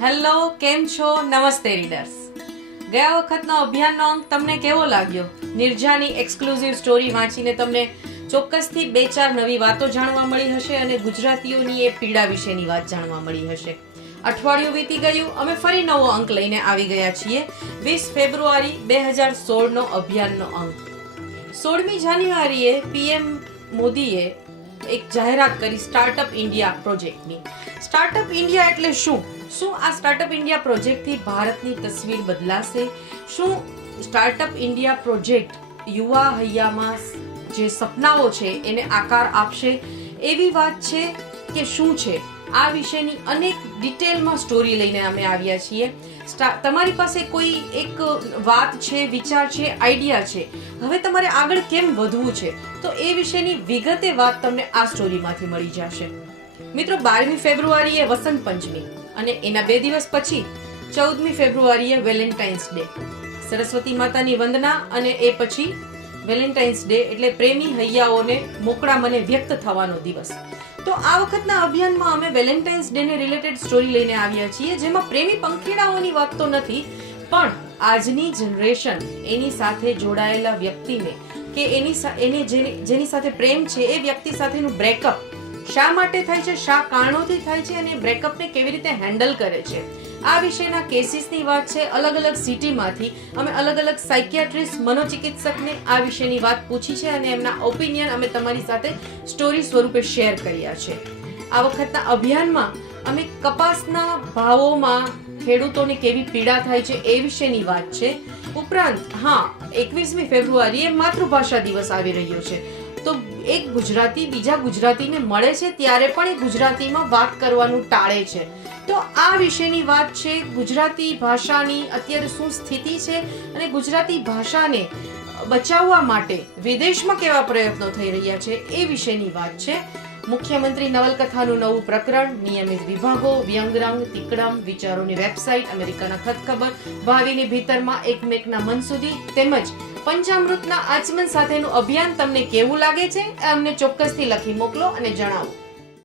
Hello, કેમ છો? નમસ્તે રીડર્સ. ગયા વખતનો અભિયાનનો અંક તમને કેવો લાગ્યો? નિર્જાની એક્સક્લુઝિવ સ્ટોરી વાંચીને તમને ચોક્કસથી 2-4 નવી વાતો જાણવા મળી હશે અને ગુજરાતીઓની એ પીડા વિશેની વાત જાણવા મળી હશે. અઠવાડિયું વીતી ગયું, અમે ફરી નવો અંક લઈને આવી ગયા છીએ. 20 ફેબ્રુઆરી 2016 નો અભિયાનનો અંક. 16મી જાન્યુઆરીએ પીએમ મોદીએ એક જાહેરાત કરી સ્ટાર્ટઅપ ઇન્ડિયા પ્રોજેક્ટની. સ્ટાર્ટઅપ ઇન્ડિયા એટલે શું આ સ્ટાર્ટઅપ ઇન્ડિયા પ્રોજેક્ટથી ભારતની તસવીર બદલાશે? શું સ્ટાર્ટઅપ ઇન્ડિયા પ્રોજેક્ટ યુવા હૈયામાં જે સપનાઓ છે એને આકાર આપશે? એવી વાત છે કે શું છે? આ વિશેની અનેક ડિટેલમાં સ્ટોરી લઈને અમે આવ્યા છીએ. તમારી પાસે કોઈ એક વાત છે, વિચાર છે, આઈડિયા છે, હવે તમારે આગળ કેમ વધવું છે, તો એ વિશેની વિગતે વાત તમને આ સ્ટોરીમાંથી મળી જશે. મિત્રો, 12મી ફેબ્રુઆરીએ વસંત પંચમી અને એના 2 દિવસ પછી 14મી ફેબ્રુઆરીએ વેલેન્ટાઇન્સ ડે, સરસ્વતી માતાની વંદના, અને એ પછી વેલેન્ટાઇન્સ ડે એટલે પ્રેમી હૈયાઓને મોકળા મને વ્યક્ત થવાનો દિવસ. તો આ વખતના અભિયાનમાં અમે વેલેન્ટાઇન્સ ડે ને રિલેટેડ સ્ટોરી લઈને આવ્યા છીએ, જેમાં પ્રેમી પંખીડાઓની વાત તો નથી, પણ આજની જનરેશન એની સાથે જોડાયેલા વ્યક્તિને કે જેની સાથે પ્રેમ છે એ વ્યક્તિ સાથેનું બ્રેકઅપ શા માટે થાય છે, શા કારણોથી થાય છે, અને બ્રેકઅપને કેવી રીતે હેન્ડલ કરે છે, આ વિશેના કેસીસની વાત છે. અલગ અલગ સિટીમાંથી અમે અલગ અલગ સાયકિયાટ્રિસ્ટ, મનોચિકિત્સકને આ વિશેની વાત પૂછી છે અને એમના ઓપિનિયન અમે તમારી સાથે સ્ટોરી સ્વરૂપે શેર કર્યા છે. આ વખતના અભિયાનમાં અમે કપાસના ભાવોમાં ખેડૂતોને કેવી પીડા થાય છે એ વિશેની વાત છે. ઉપરાંત 21મી ફેબ્રુઆરીએ માતૃભાષા દિવસ આવી રહ્યો છે, તો એક ગુજરાતી બીજા ગુજરાતીને મળે છે ત્યારે પણ એ ગુજરાતીમાં વાત કરવાનું ટાળે છે. તો આ વિશેની વાત છે. ગુજરાતી ભાષાની અત્યારે શું સ્થિતિ છે અને ગુજરાતી ભાષાને બચાવવા માટે વિદેશમાં કેવા પ્રયત્નો થઈ રહ્યા છે એ વિશેની વાત છે. મુખ્યમંત્રી નવલકથાનું નવું પ્રકરણ, નિયમિત વિભાગો, વ્યંગરંગ, તિકડમ, વિચારોની વેબસાઇટ, અમેરિકાના ખતખબર, ભાવિની ભીતરમાં એકમેકના મન સુધી, તેમજ પંચામૃતના આચમન સાથેનું અભિયાન તમને કેવું લાગે છે? અમને ચોક્કસથી લખી મોકલો અને જણાવો.